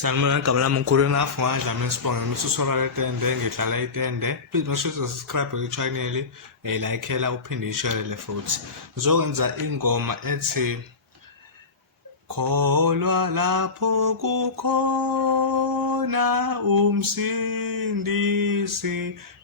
Sanibona igama lami GoodenoughDlamini sibonge masusola letende ngihlala itende. Please make sure to subscribe ku-channel, like-ela uphinde ishare futhi. Ngizokwenza ingoma ethi kholwa lapho kukhona uMsindisi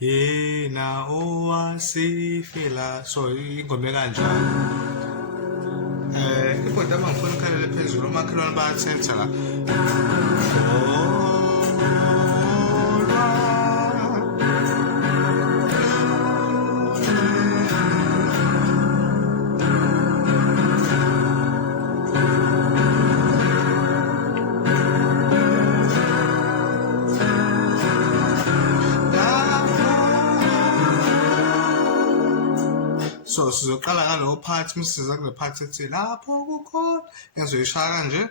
yena owasifela. So ingoma ekanjalo. Ibhoda mangifuna ukhalele phezulu omakhelwane bayathetha la. So sizoqala ngalo part msiza kule part ethi lapho kukhona ngizoyishaya kanje.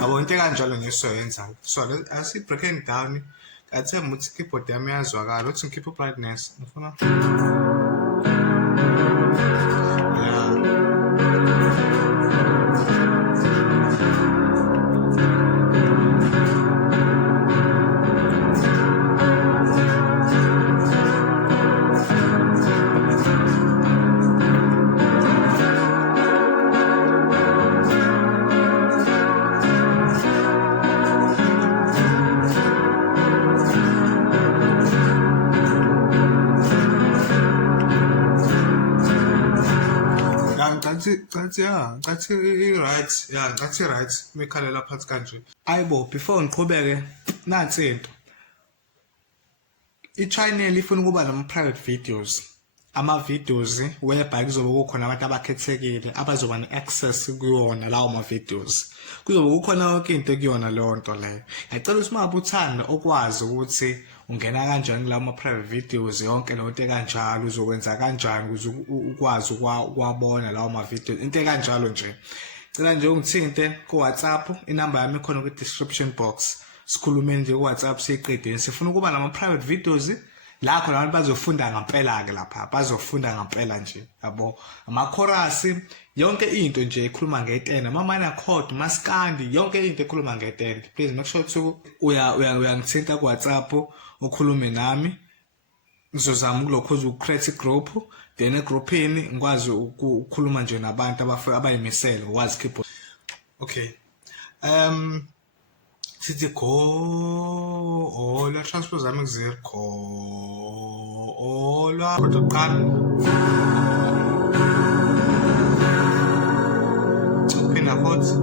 Yabo into kanjalo ngisoyenza. So asi breaking down. Athe muthi keyboard yami yazwakala uthi ngikhiphe brightness ngifuna right mekhalela phansi kanje. Ayibo before ngiqhubeke nansi into. I-channel ifuna ukuba nama-private videos. Ama-videos whereby kuzobe kukhona abantu abakhethekile abazoba ne-access kuyona lawo ma-videos. Kuzobe kukhona yonke into kuyona leyo nto leyo. Ngiyacela ukuthi uma uthanda okwazi ukuthi ungena kanjani kulawo ma-private videos yonke leyo nto kanjalo uzokwenza kanjani ukuze ukwazi ukwabona lawo ma-videos into ekanjalo nje. Cela nje ungithinte ku-WhatsApp, inamba yami ikhona ku-description box. Sikhulumeni nje ku-WhatsApp siqedeni. Sifuna ukuba nama-private videos la khona abantu bazofunda ngempela ke lapha, bazofunda ngempela nje, yabo. Ama-chorus, yonke into nje ekhuluma ngetende, ama-minor chord, maskandi, yonke into ekhuluma ngetende. Please make sure to uyangithinta ku-WhatsApp ukhulume nami. Ngizozama ukulokhuza uku-create i-group, then egroupini ngikwazi ukukhuluma nje nabantu abayimisele ngikwazi keyboard. Okay. Sithi la transpose zami ngizir la kodwa qala uphinda futhi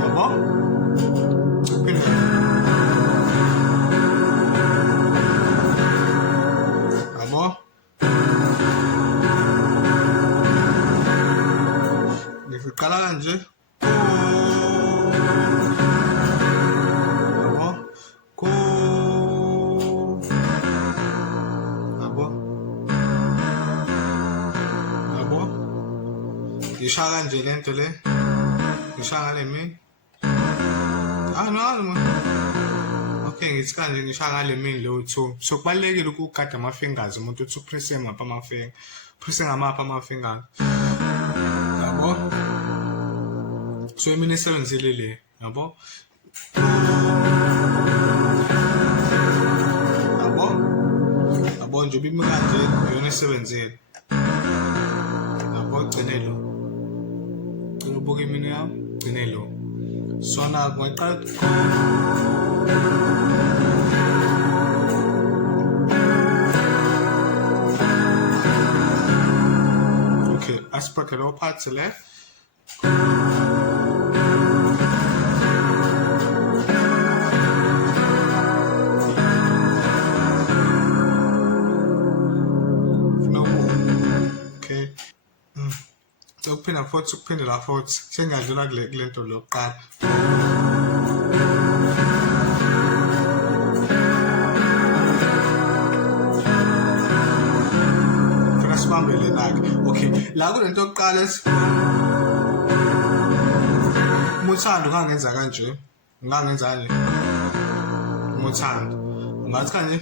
yabo uphinda yabo ngiqala kanje. Ngishaya kanje lento le. Ngishaya le mini. No. Okay, ngithi kanje ngishaya ngale mini lo 2. So kubalekile ukugada ama-fingers umuntu uthi upress ngapha ama-finger. Press ngamapha ama-fingers. Yabo. So imini esebenzile le, yabo. Yabo nje bimi kanje yona esebenzile. Yabo gcine lo. Ubuke imini yami gcine lo. Sona ngaqala okay, asiphathe lo part left. Ukuphinda futhi ukuphindela futhi sengadlula kule nto lokuqala. Funa sibambele nakhe. Okay, la kunento yokuqala umuthando ungangenza kanje. Ungangenza nje. Umuthando. Ungathi kanje.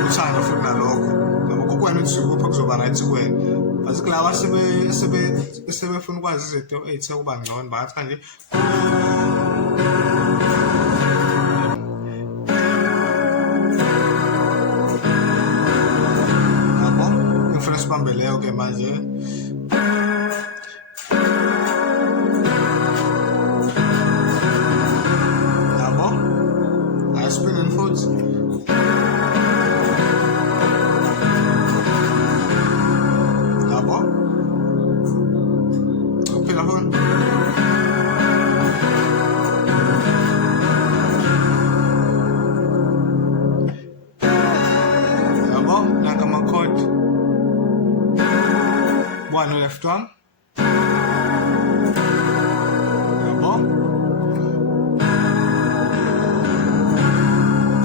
Umuthando futhi nalokho. Ngoba kukwena uthi kuzoba ngathi kuwena. Base lawa sebefuna ukwazi izinto ezithe kuba ngcono bathi kanje. Ngifuna sibambeleyo ke manje. Yabo. I spin and foot. Yabo. Open up on. Yabo, nakama chord. One left one. Yabo.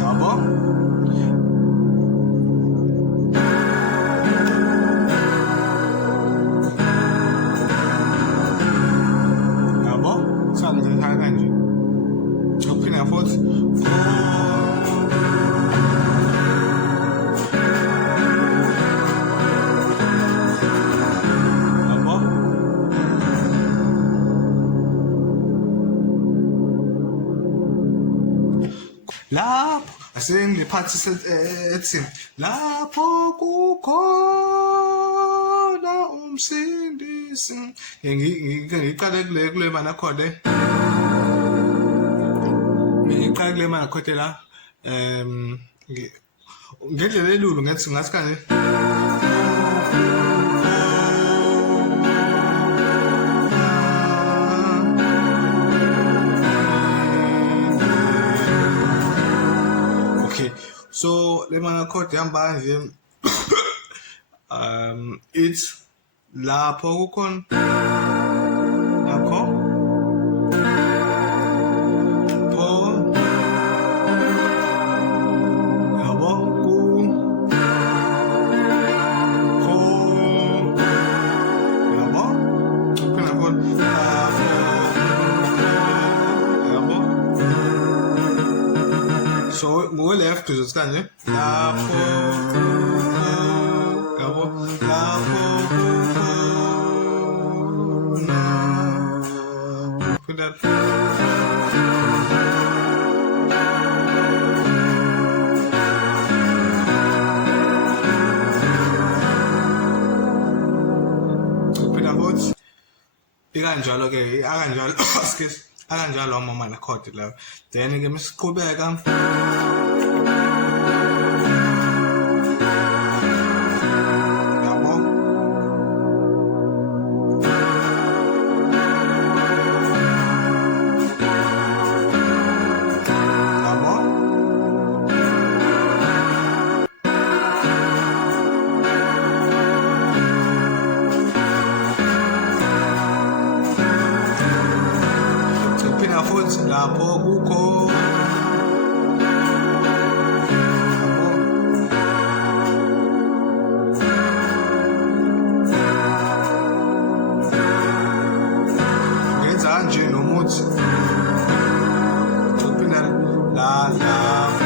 Yabo. Yabo. Sounds like how can you? Open your foot. Lapho asengiphathi ethi lapho kukhona uMsindisi ngiqale kule mana khode ngiqale kule mana khode la ngendlela elulu ngathi kanje so le mana khode yamba nje it's lapho kukhon lapho po yabo ku ko yabo kana kon yabo so mo left to just kanje lapho yabo lapho put that ikanjalo ke akanjalo excuse akanjalo mama na khodi la then ke msiqhubeka yabo yabo lapho kukho ngenza nje nomuthi uphinda la yabo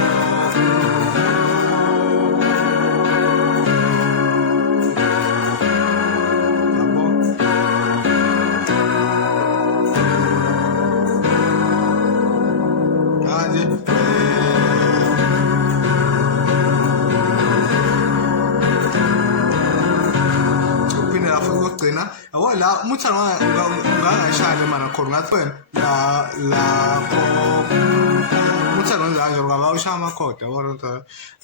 la umuthano ungangashaya mana khona ngathi la umuthano nje ngoba awushaya amakhodi yabo nto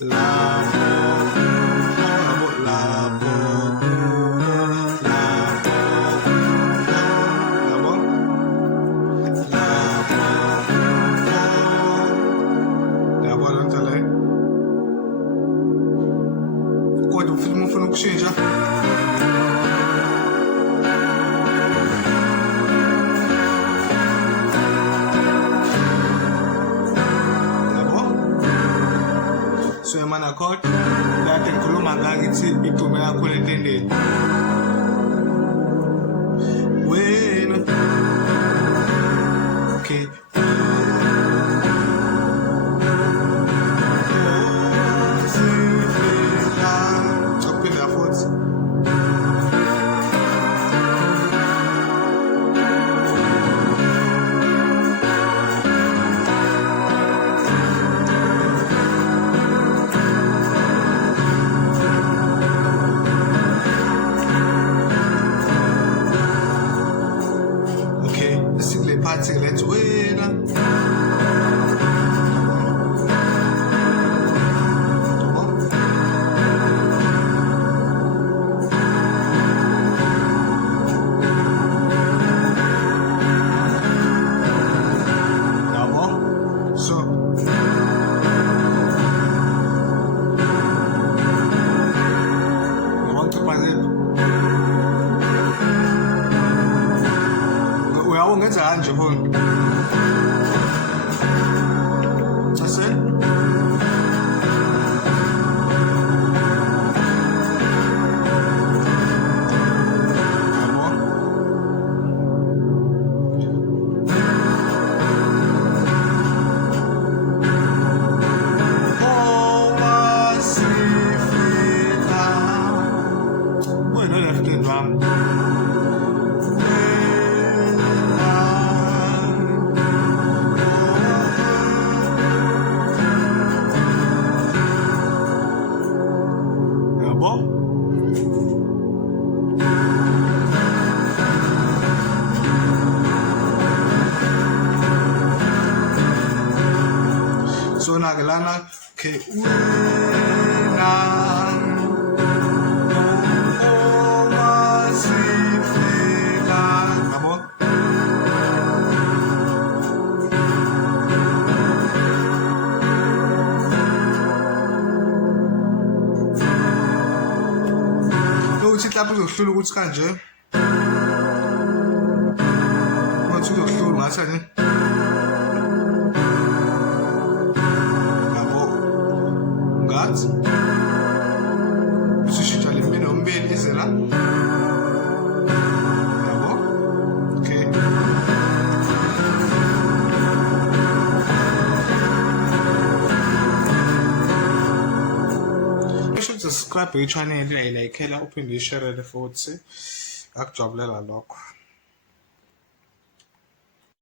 la yabo la yabo yabo nto le kodwa ufuna ukushintsha yabo code la ngikhuluma ngakithi idume yakho letendeni wena okay let's wait. Ungenza kanje phone ase bueno left it mom so nagelana ke una masifika yabo uthi lapho uzohlula ukuthi kanje wathi uzohlula ngathani usishintsha le mpilo yombili izela yabo okay subscribe channel like uphinde share futhi akujabulela lokho.